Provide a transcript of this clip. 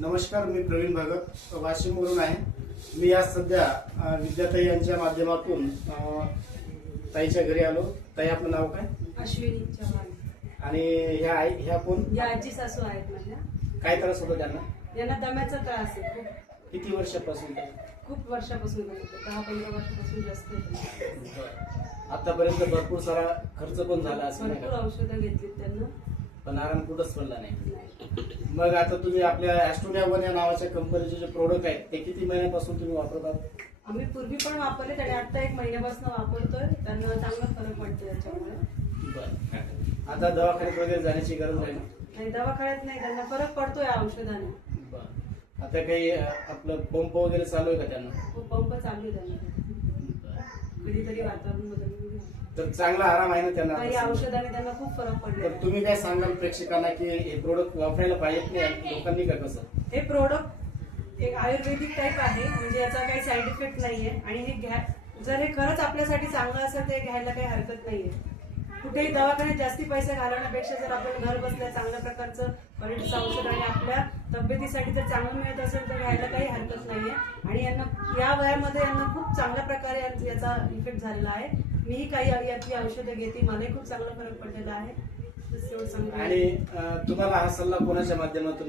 नमस्कार, मी प्रवीण भगत वाशिमवरून आहे. मी आज सध्या विद्याताई यांच्या माध्यमातून ताईच्या घरी आलो. ताई, आपलं नाव काय? अश्विनी चव्हाण. आणि ह्या कोण? या आजी सासू आहेत माझ्या. काय त्रास होतो त्यांना? यांना दम्याचा त्रास आहे. किती वर्षापासून? खूप वर्षापासून होतो. 10-15 वर्षापासून जास्त होतो. आतापर्यंत भरपूर सारा खर्च पण झाला असेल, भरपूर औषधं घेतलीत त्यांना, पण आराम कुठंच पडला नाही. नाही. मग आता तुम्ही आपल्या ॲस्टोनिया वन या नावाच्या कंपनीचे जे प्रोडक्ट आहेत ते किती महिन्यापासून तुम्ही वापरतात? आम्ही पूर्वी पण वापरले आणि आता 1 महिन्यापासून वापरतोय. त्यांना चांगला फरक पडतो त्याच्यामुळे. बरं. आता दवाखान्यात वगैरे जाण्याची गरज नाही ना? नाही, दवाखान्यात नाही, त्यांना फरक पडतोय औषधाने. बरं. आता काही आपलं पंप वगैरे चालू आहे का त्यांना? खूप पंप चालू आहे त्यांना. कधीतरी वातावरण बदलून तर चांगला आराम आहे ना त्यांना? काही औषधाने त्यांना खूप फरक पडले. तर तुम्ही काय सांगाल प्रेक्षकांना की हे प्रोडक्ट वापरायला पाहिजेत नाही लोकांनी का कसं? हे प्रोडक्ट एक आयुर्वेदिक टाईप आहे, म्हणजे याचा काही साईड इफेक्ट नाहीये. आणि हे जर हे खरंच आपल्यासाठी चांगलं असेल ते घ्यायला काही हरकत नाहीये. कुठेही दवाखान्यात जास्ती पैसे घालवण्यापेक्षा जर आपण घर बसल्या चांगल्या प्रकारचं क्वालिटीचं औषध आणि आपल्या तब्येतीसाठी जर चांगलं मिळत असेल तर घ्यायला काही हरकत नाहीये. आणि यांना या वयामध्ये यांना खूप चांगल्या प्रकारे याचा इफेक्ट झालेला आहे. मीही काही यातली औषधं घेते, मलाही खूप चांगला फरक पडलेला आहे. आणि तुम्हाला हा सल्ला कोणाच्या माध्यमातून